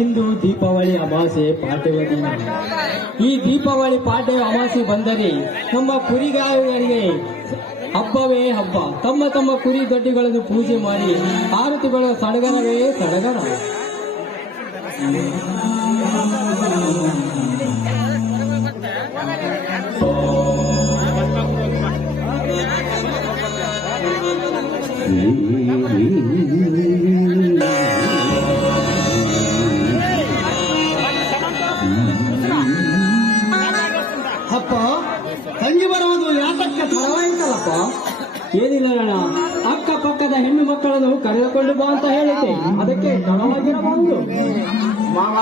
ಇಂದು ದೀಪಾವಳಿ ಅಮಾವಾಸ್ಯೆ ಪಾಡ್ಯವ ದಿನ. ಈ ದೀಪಾವಳಿ ಪಾಡ್ಯ ಅಮಾವಾಸ್ಯೆ ಬಂದರೆ ನಮ್ಮ ಕುರಿಗಾರರಿಗೆ ಹಬ್ಬವೇ ಹಬ್ಬ. ತಮ್ಮ ತಮ್ಮ ಕುರಿ ದೊಡ್ಡಿಗಳನ್ನು ಪೂಜೆ ಮಾಡಿ ಆರತಿಗಳ ಸಡಗರವೇ ಸಡಗರ. ಅಪ್ಪ, ತಂಗಿ ಬರುವುದು ಯಾತಕ್ಕೆ ತಡವಾಯಿತಲ್ಲಪ್ಪ? ಏನಿಲ್ಲ ಅಣ್ಣ, ಅಕ್ಕಪಕ್ಕದ ಹೆಣ್ಣು ಮಕ್ಕಳನ್ನು ಕರೆದುಕೊಂಡು ಬಾ ಅಂತ ಹೇಳಿದ್ದೆ, ಅದಕ್ಕೆ ತಡವಾಗಿರಬಹುದು. ಮಾವ,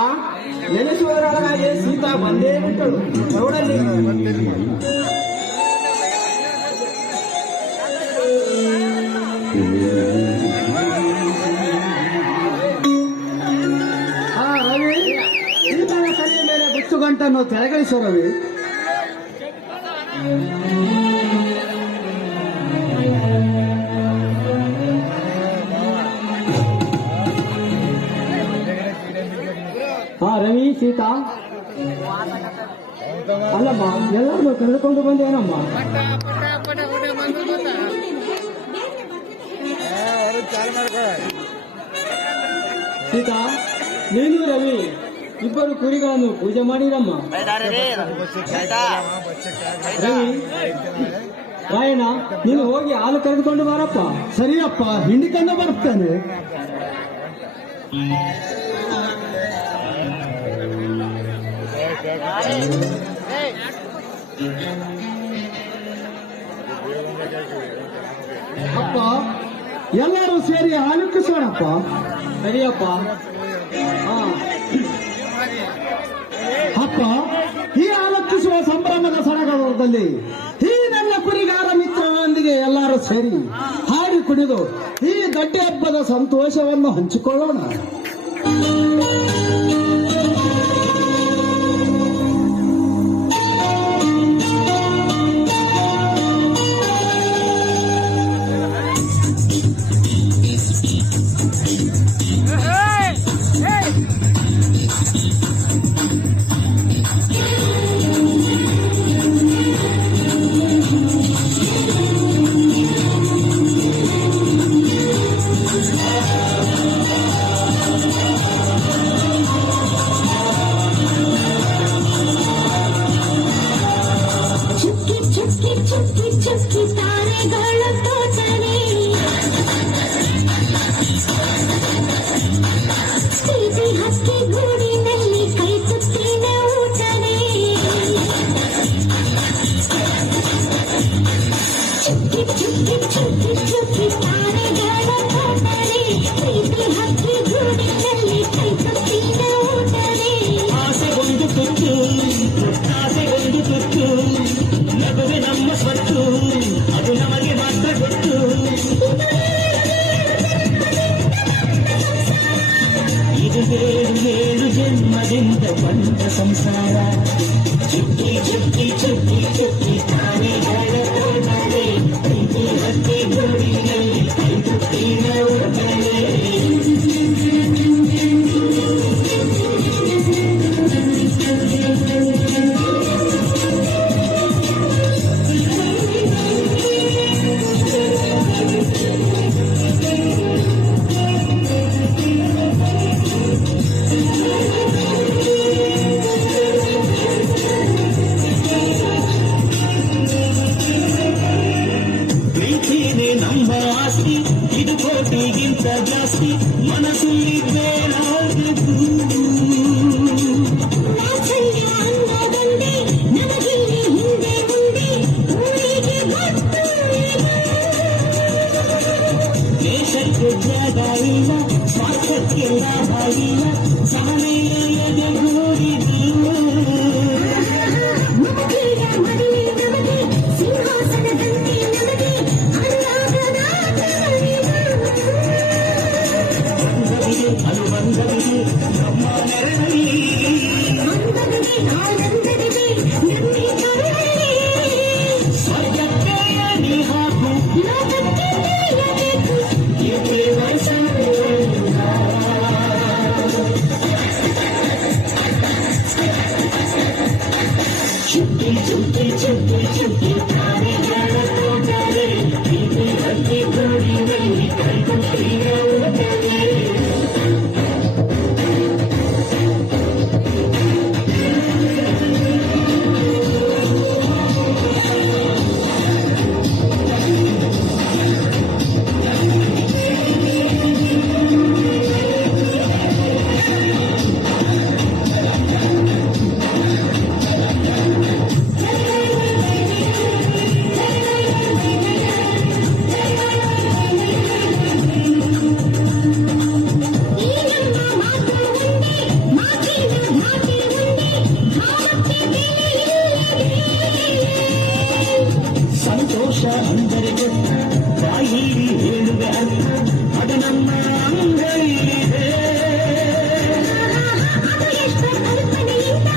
ನೆನೆಸುವುದರೊಳಗಾಗಿ ಸೀತಾ ಬಂದೇ ಬಿಟ್ಟಳು. ನೋಡಲಿ. ರವಿ, ಸೀತಾಳ ತಲೆಯ ಮೇಲೆ ಗುತ್ತು ಗಂಟನ್ನು ತೆರಗಳಿಸು ರವಿ. ರವಿ, ಸೀತಾ ಅಲ್ಲಮ್ಮ, ಎಲ್ಲರನ್ನು ಕರೆದುಕೊಂಡು ಬಂದೇನಮ್ಮ. ಸೀತಾ, ನೀನು ರವಿ ಇಬ್ಬರು ಕುರಿಗಳನ್ನು ಪೂಜೆ ಮಾಡಿರಮ್ಮ. ರವಿ, ರಾಯಣ್ಣ, ನೀನು ಹೋಗಿ ಹಾಲು ಕರೆದುಕೊಂಡು ಬಾರಪ್ಪ. ಸರಿಯಪ್ಪ, ಹಿಂಡಿಕೊಂಡು ಬರ್ತೇನೆ. ಅಪ್ಪ, ಎಲ್ಲರೂ ಸೇರಿ ಹಾಲುಕ್ಕಿಸೋಣಪ್ಪ. ಸರಿಯಪ್ಪ. ಅಪ್ಪ, ಈ ಹಾಲುಕ್ಕಿಸುವ ಸಂಭ್ರಮದ ಸಡಗರದಲ್ಲಿ ಈ ನನ್ನ ಕುರಿಗಾರ ಮಿತ್ರರೊಂದಿಗೆ ಎಲ್ಲರೂ ಸೇರಿ ಹಾಡಿ ಕುಡಿದು ಈ ದೊಡ್ಡ ಹಬ್ಬದ ಸಂತೋಷವನ್ನು ಹಂಚಿಕೊಳ್ಳೋಣ. ಚುಕ್ಕಿ ತಾರೆಗಳ ತೋಟನೆ ಸೀಟಿ ಹಕ್ಕಿ ಗೂಡಿನಲ್ಲಿ ಕೈ ತುತ್ತಿನ ಊಟನೆ ಚುಕ್ಕಿ ತಾರೆಗಳ ತೋಟನೆ ಸೀಟಿ ಹಕ್ಕಿ ಗೂಡಿನಲ್ಲಿ ಕೈ ತುತ್ತಿನ ಊಟನೆ ಆಸೆಗೊಂದು ತುತ್ತು ನಗುವೆ ನಮ್ಮ ಸ್ವತ್ತು, ಅದು ನಮಗೆ ಮಾತ್ರ ಗೊತ್ತು. ಇದು ಏಳು ಜನ್ಮದಿಂದ ಬಂದ ಸಂಸಾರ. ಚುಕ್ಕಿ ಚುಕ್ಕಿ ಚುಕ್ಕಿ ಚುಕ್ಕಿ ತಾನೆಗಳ ತೋಟನೆ ಪ್ರೀತಿ ಹತ್ತಿ ಗೂಡಿನಲ್ಲಿ ಕೈ ತುತ್ತಿನ ಊಟನೆ. ನಮ್ಮ ಆಸ್ತಿ ಇದು ಕೋಟಿಗಿಂತ ಜಾಸ್ತಿ, ಮನಸ್ಸಲ್ಲಿ ಬೇಡಾಗಬೇಕು. ದೇಶಕ್ಕೆ ಜಾಗ ಇಲ್ಲ, ಸ್ವಾರ್ಥಕ್ಕೆ ಲಾಭ ಇಲ್ಲ, ಸಹನೆಯ ಎದೆಗೂಡಿದು. ಅದು ಬಂದವಿದೆ ನಮ್ಮ ನೆರಳಲ್ಲಿ, ಸ್ವರ್ಗಕ್ಕೆ ನೀ ಹಾಕು ಏಕೆ ವಯಸ್ಸು ಚುಕ್ಕಿ ಚುಕ್ಕಿ ಚುಕ್ಕಿ ಚುಕ್ಕಿ ತಾರೆಗಳ ತೋಟವೇ ಪ್ರೀತಿ ಹಕ್ಕಿ ಗೂಡಿನಲ್ಲಿ ಕೈಕೊಟ್ಟಿನ ಊಟವೇ ಸಂತೋಷ ಅಂದರೆ ಗೊತ್ತ ಬಾಯಿ ಹೇಳುವ ಅರ್ಥ ಅದು ನಮ್ಮ ಅಂಗೈಲಿದೆ ಅದು ಎಷ್ಟು ಕಲ್ಪನೆಯಿಂದ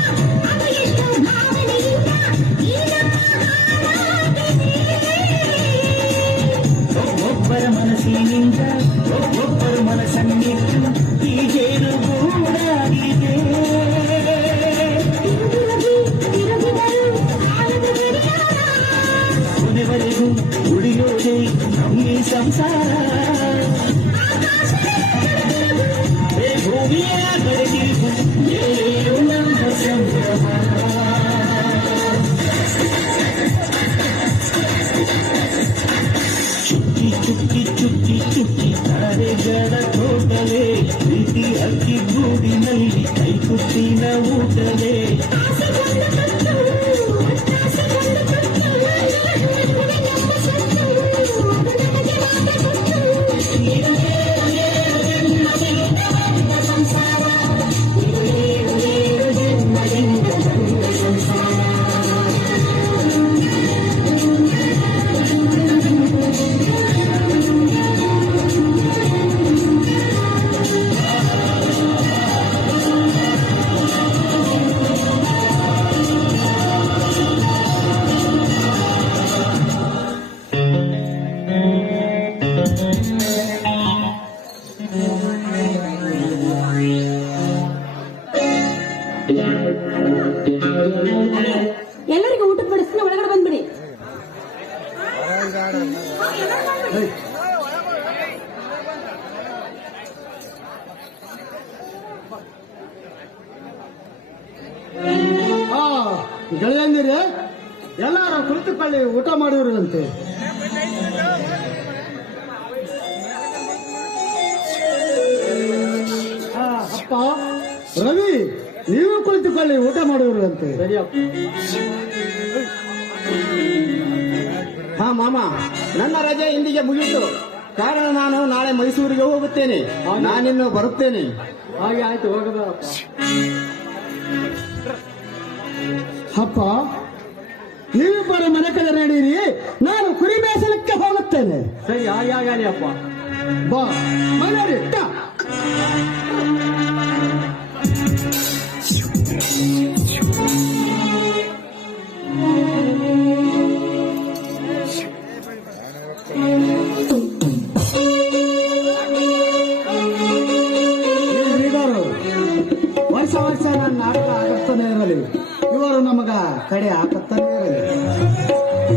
ಅದು ಎಷ್ಟು ಭಾವನೆಯಿಂದ ಈ ನಮ್ಮ ಒಬ್ಬೊಬ್ಬರ ಮನಸ್ಸಿನಿಂದ ಒಬ್ಬೊಬ್ಬರ ಮನಸ್ಸನ್ನಿಟ್ಟು ಈ ಜೇನು ಗೂಡಾಗಿದೆ ತಿರುಗಿದರು ಕಾಲದ ಗಡಿಯಾರ ಕೊನೆವರೆಗೂ ಉಳಿಯೋದೇ ನಮ್ಮಿ ಸಂಸಾರ ಹೇ ಭೂಮಿಯ ಕಡೆಗಿರಿದು ಎಲ್ಲೆಲ್ಲೂ ನಮ್ಮ ಸಂಭ್ರಮ ಚುಕ್ಕಿ ಚುಕ್ಕಿ ಚುಕ್ಕಿ ಚುಕ್ಕಿ ತಾರೆಗಳ ತೋಟವೇ ಪ್ರೀತಿ ಹಕ್ಕಿ ಗೂಡಿನಲ್ಲಿ ಕೈಕುತ್ತಿನ ಊಟವೇ ಆಸೆಗೊಂಡ ಕತ್ತು ಆಸೆಗೊಂಡ ಕತ್ತು ನಮ್ಮ ಸತ್ತು ಅದು ನಮಗೆ ಮಾತ್ರ ಗೊತ್ತು ಸಂಸಾರ ಏಳು ಜನ್ಮದಿಂದ ಬಂದ ಸಂಸಾರ ಎಲ್ಲರಿಗೂ ಊಟ ಬಡಿಸ್ತೀನಿ ಒಳಗಡೆ ಬಂದ್ಬಿಡಿ ಗೆಳೆಯಂದಿರಿ ಎಲ್ಲಾರು ಕುಳಿತುಕೊಳ್ಳಿ ಊಟ ಮಾಡಿರುವಂತೆ ಅಪ್ಪ ರವಿ ನೀವು ಕುಳಿತುಕೊಳ್ಳಿ ಊಟ ಮಾಡುವುದಂತೆ ಹಾ ಮಾಮ ನನ್ನ ರಜೆ ಇಂದಿಗೆ ಮುಗಿಯಿತು ಕಾರಣ ನಾನು ನಾಳೆ ಮೈಸೂರಿಗೆ ಹೋಗುತ್ತೇನೆ ನಾನಿನ್ನು ಬರುತ್ತೇನೆ ಹಾಗೆ ಆಯ್ತು ಹೋಗಬೇಕಪ್ಪ ಅಪ್ಪ ನೀವಿಬ್ಬರು ಮನೆ ಕಡೆ ನಡೀರಿ ನಾನು ಕುರಿ ಬೇಸಲಕ್ಕೆ ಹೋಗುತ್ತೇನೆ ಸರಿ ಹಾಗೆ ಆಗಲಿ ಅಪ್ಪ ಬಾ ಮನೆಯರಿ ವರ್ಷ ವರ್ಷ ನನ್ನ ನಾಟಕ ಆಗುತ್ತಾನೆ ಇರಲಿ ಇವರು ನಮಗ ಕಡೆ ಹಾಕತ್ತಾನೆ ಇರಲಿ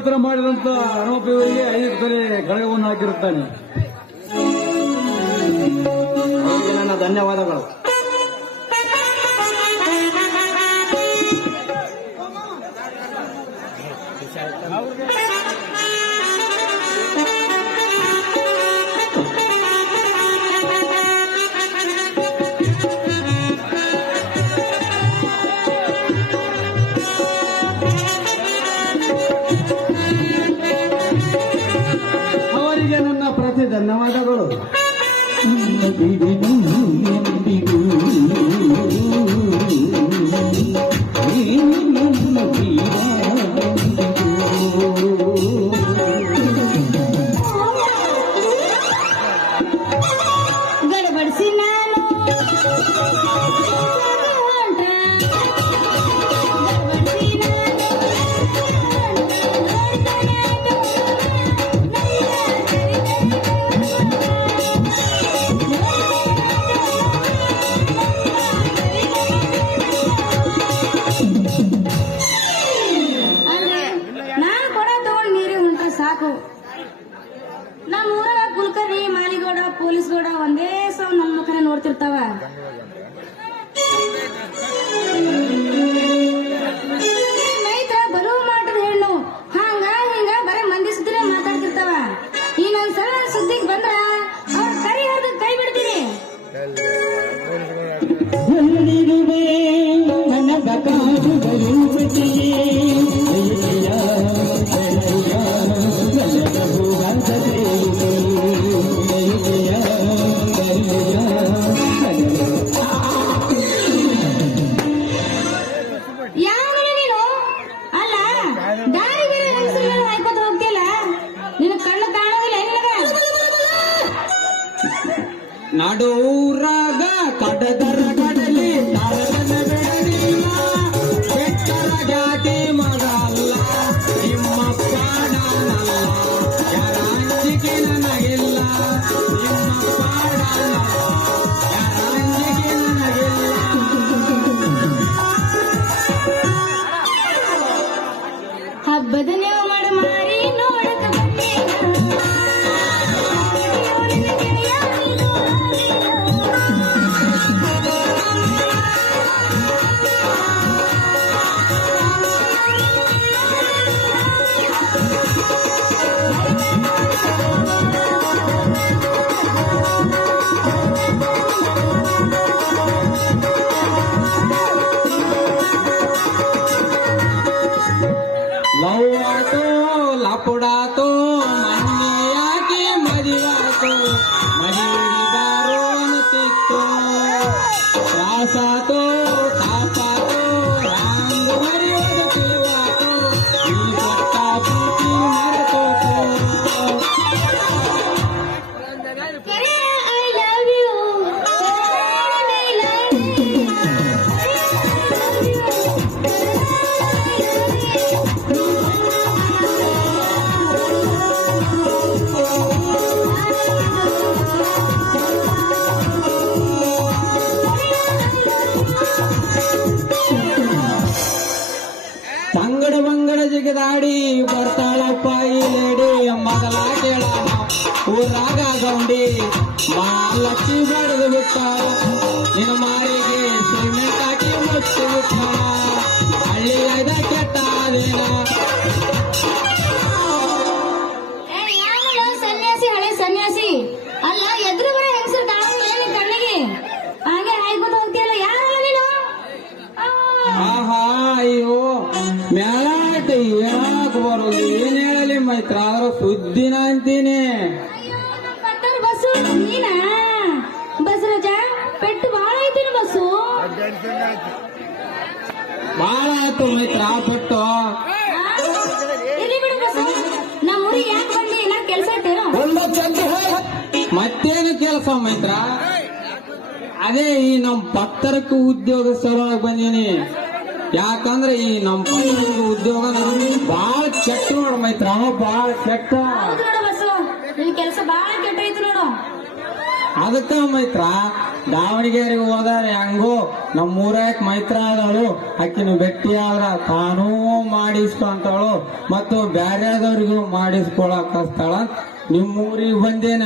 ಮುಖಾಂತರ ಮಾಡಿದಂತ ಹನುಮಪ್ಪ ಇವರಿಗೆ 5 ತೊಲೆ ಕಡಗವನ್ನು ಹಾಕಿರುತ್ತಾನೆ. ಅವರಿಗೆ ನನ್ನ ಧನ್ಯವಾದಗಳು. ಅವರಿಗೆ ನನ್ನ ಪ್ರತಿ ಧನ್ಯವಾದಗಳು. ಗಡಬಡಿಸಿ ನಾನು ಹೊಂಟ. ಗಡಬಡಿಸಿ ನಾನು ಕೊಡ ತಗೊಂಡು ನೀರಿಗೆ ಹೊಂಟ ಸಾಕು. ನಮ್ಮ ಊರಾಗ ಕುಲಕರ್ಣಿ ಮಾಲಿಗೌಡ ಪೊಲೀಸ್ಗೌಡ ಒಂದೇ ಸವ ನನ್ನ ಮುಖನೇ ನೋಡ್ತಿರ್ತಾವ. ಮೈತ್ರ ಬರುವ ಮಾಟದ ಹೆಣ್ಣು ಹಂಗ ಹಿಂಗ ಬರೀ ಮಂದಿ ಸುದ್ದಿನೇ ಮಾತಾಡ್ತಿರ್ತಾವ. ಈ ನನ್ ಸಲ ಸುದ್ದಿಗೆ ಬಂದ್ರ ಅವ್ರ ಕರಿ ಹರಿದು ಕೈ ಬಿಡ್ತೀನಿ. ಯಾವನ ನೀನು? ಅಲ್ಲ ದಾರಿ ಬೇರೆ ಹೆಂಗಸ್ರ ಮೇಲೆ ಹಾಯ್ಕೋತ ಹೋಗ್ತಿಲ್ಲ. ನಿನ್ನ ಕಣ್ಣು ಕಾಣೋದಿಲ್ಲ ನಿನಗ? ನಡೂರಾಗ ಕಡದರ ಕಡಲಿ ತಾಳದನ ಬೆಡಲಿಲ್ಲ, ಬೆಟ್ಟರ ಜಾತಿ ಮಗ ಅಲ್ಲ, ನಿಮ್ಮಪ್ಪ ನಾನಲ್ಲ, ಯಾರ ಅಂಜಿಕೆ ನನಗಿಲ್ಲ, ನಿಮ್ಮಪ್ಪ ನಾನಲ್ಲ, ಯಾರ ಅಂಜಿಕೆ ನನಗಿಲ್ಲ. ಹಬ್ಬದ ನೀವು ಮಾಡು ಮಾರಿ ನೋಡಕ ಲವ್ ಆತೋ ಲಪುಡಾತೋ ಮನ್ನೆ ಯಾಕೆ ಮದಿವಾತೋ, ಮದಿದಾರೋ ಅನಿಸಿತ್ತು, ತ್ರಾಸಾತೋ ತಾಪಾತೋ ರಾಂಗ್ ಮರೆಯೋದು ತಿಳಿವಾತೋ, ಈ ಕೊಟ್ಟ ಪ್ರೀತಿ ಮರೆತೋತೋ. I love you. I love you. ಸಂಗಡ ಬಂಗಡ ಜಿಗದಾಡಿ ಬರ್ತಾಳಪ್ಪ ಈ ಲೇಡಿ, ಮಗಲ ಕೇಳ ಊರಾಗ ಗೌಂಡಿ ಮಹಾಲಕ್ಷ್ಮಿ ಬಡದು ಬಿಟ್ಟ, ನಿನ್ನ ಮಾರಿಗೆ ಸಿಮೆಂಟ್ ಹಾಕಿ ಮುಚ್ಚಿ ಬಿಟ್ಟ, ಹಳ್ಳಿಯಾಗ ಕೆಟ್ಟಾದೇನ. ಯಾವನ ಸನ್ಯಾಸಿ ಹಳೆ ಸನ್ಯಾಸಿ ಅಲ್ಲ, ಎದುರು ಬರೋ ಹೆಂಗಸರು ಕಾಣೋದಿಲ್ಲ ನಿನ್ ಕಣ್ಣಿಗೆ. ಹಾಗೆ ಹಾಯ್ಕೋತ ಹೋಗ್ತಿಯಲ್ಲ, ಯಾರಲ್ಲ ನೀನು? ಆಹಾ ಅಯ್ಯೋ ಮ್ಯಾಲಾಟ ಹೇಳಕ್ ಬರೋದು, ಏನ್ ಹೇಳಲಿ ಮೈತ್ರ, ಆದ್ರ ಸುದ್ದಿನ ಅಂತೀನಿ. ಕಟ್ಟರ್ ಬಸ್ಸು ನೀನ ಬಸರಾಜ ಪೆಟ್ಟು ಬಾಳ ಐತಿನ ಬಸ್ಸು. ಬಾಳ ಆಯ್ತು ಮೈತ್ರ ಪಟ್ಟು. ಇರ್ಲಿ ಬಿಡು ಬಸ್ಸು, ನಮ್ಮ ಊರಿಗೆ ಯಾಕೆ ಬಂದಿ? ಇಲ್ಲ ಕೆಲಸ ಇಟ್ಟೇನೋ? ಮತ್ತೇನು ಕೆಲಸ ಮೈತ್ರ? ಅದೇ ಈ ನಮ್ ಪತ್ತರಕ್ಕೆ ಉದ್ಯೋಗ ಸಲುವಾಗಿ ಬಂದೀನಿ. ಯಾಕಂದ್ರೆ ಈ ನಮ್ ಪತ್ತರಕ್ಕೆ ಉದ್ಯೋಗ ಬಾಳ ಕೆಟ್ಟ ನೋಡು ಮೈತ್ರ, ಬಾಳ ಕೆಟ್ಟ. ಹೌದು ನೋಡು ಬಸ್ಸು, ನಿನ್ ಕೆಲಸ ಬಾಳ ಕೆಟ್ಟ ಐತಿ ನೋಡು. ಅದಕ್ಕ ಮೈತ್ರ ದಾವಣಗೆರೆಗೆ ಹೋದಾರೆ ಹೆಂಗೋ ನಮ್ಮೂರಾಕ್ ಮೈತ್ರ ಆದವಳು ಆಕಿನ ಭೇಟಿ ಆದ್ರ ತಾನೂ ಮಾಡಿಸ್ಕೊಂತವಳು ಮತ್ತು ಬ್ಯಾರ್ಯಾದವ್ರಿಗೂ ಮಾಡಿಸ್ಕೊಳಕಸ್ತಾಳ. ನಿಮ್ಮೂರಿಗೆ ಬಂದೇನ,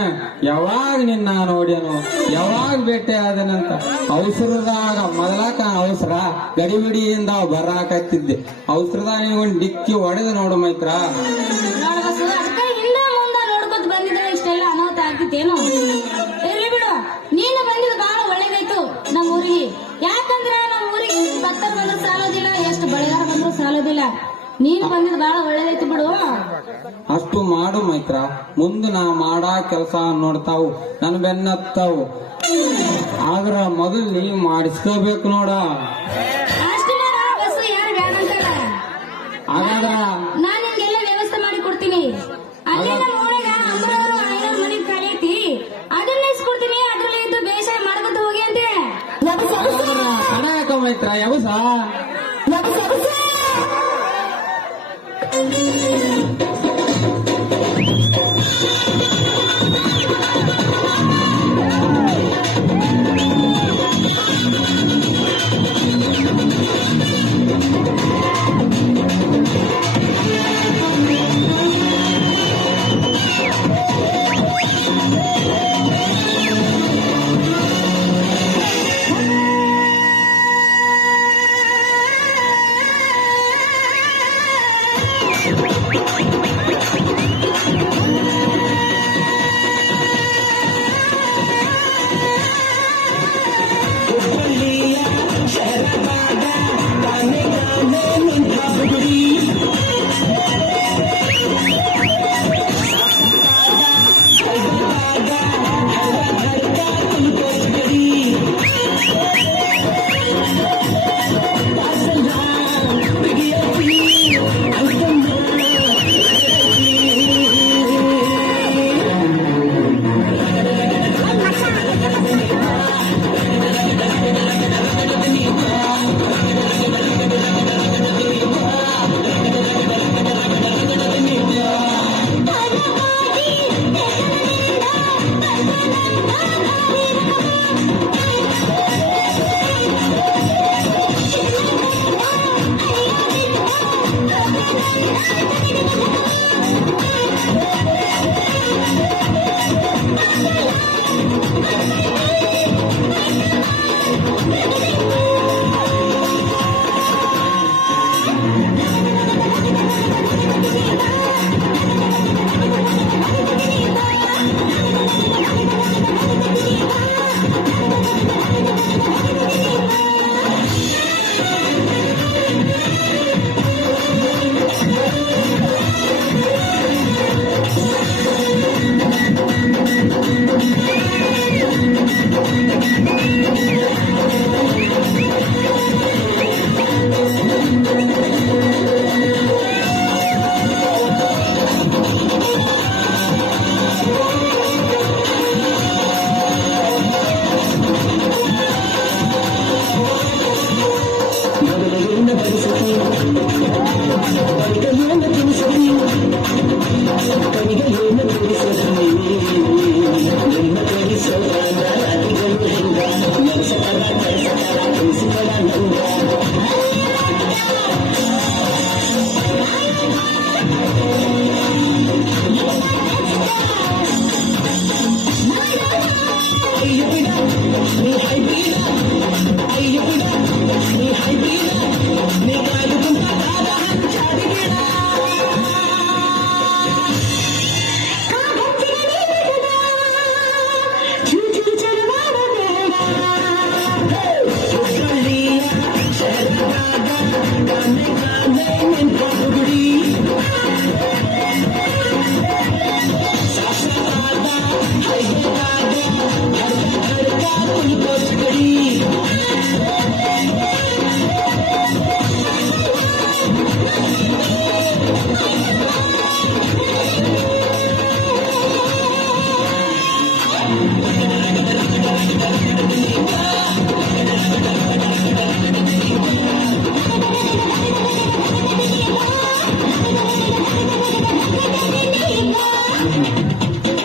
ಯಾವಾಗ ನಿನ್ನ ನೋಡ್ಯನು, ಯಾವಾಗ ಭೇಟಿ ಆದನಂತ. ಅವಸರದಾಗ ಮೊದಲಾಕ ಅವಸರ ಗಡಿಬಿಡಿಯಿಂದ ಬರಾಕತ್ತಿದ್ದೆ. ಅವಸರದಾಗ ನಿನ್ಗೊಂದು ಡಿಕ್ಕಿ ಹೊಡೆದು ನೋಡು ಮೈತ್ರ. ನೋಡ್ಬಸ್ಸು, ಅದಕ್ಕ ಹಿಂದ ಮುಂದ ನೋಡ್ಕೊತ ಬಂದಿದ್ರೆ ಇಷ್ಟೆಲ್ಲ ಅನಾಹುತ ಆಗ್ತಿತ್ತೇನು? ಇರ್ಲಿ ಬಿಡು, ನೀನು ಬಂದಿದ್ದು ಬಹಳ ಒಳ್ಳೇದಾಯ್ತು ನಮ್ಮ ಊರಿಗೆ. ಯಾಕಂದ್ರ ನಮ್ಮ ಊರಿಗೆ ಭಕ್ತರು ಬಂದ್ರು ಸಾಲೋದಿಲ್ಲ, ಎಷ್ಟು ಬಳೆಗಾರ ಬಂದ್ರು ಸಾಲೋದಿಲ್ಲ. ನೀನು ಬಂದಿದ್ದು ಬಹಳ ಒಳ್ಳೇದಾಯ್ತು ಬಿಡು. ಅಷ್ಟು ಮಾಡು ಮೈತ್ರ. ಮುಂದೆ ನಾ ಮಾಡಾ ಕೆಲಸ ನೋಡ್ತಾವು, ನನ್ ಬೆನ್ನತ್ತಾವು. ಆದ್ರ ಮೊದಲು ನೀ ಮಾಡಿಸ್ಕೋಬೇಕು ನೋಡ. ಅಷ್ಟು ಬಸ್ಸು ಯಾರು ಬೇಡ ಅಂತಾರ. ಹಾಗಾದ್ರ ನಾನ್ ನಿಮ್ಗೆಲ್ಲ ವ್ಯವಸ್ಥೆ ಮಾಡಿ ಕೊಡ್ತೀನಿ. ಅಲ್ಲೇ ನಮ್ಮ ಊರಾಗ ಅಂಬರವರು 500 ಮನೆ ಖಾಲಿ ಐತಿ, ಅದನ್ನ ಇಸ್ಕೊಡ್ತೀನಿ. ಅದ್ರಲ್ಲಿ ಇದ್ದು ಬೇಸಾಯ ಮಾಡ್ಕೊತ ಹೋಗಿ ಅಂತೀವಿ. ಕಣ ಯಾಕ ಮೈತ್ರ ಯಾವಸ.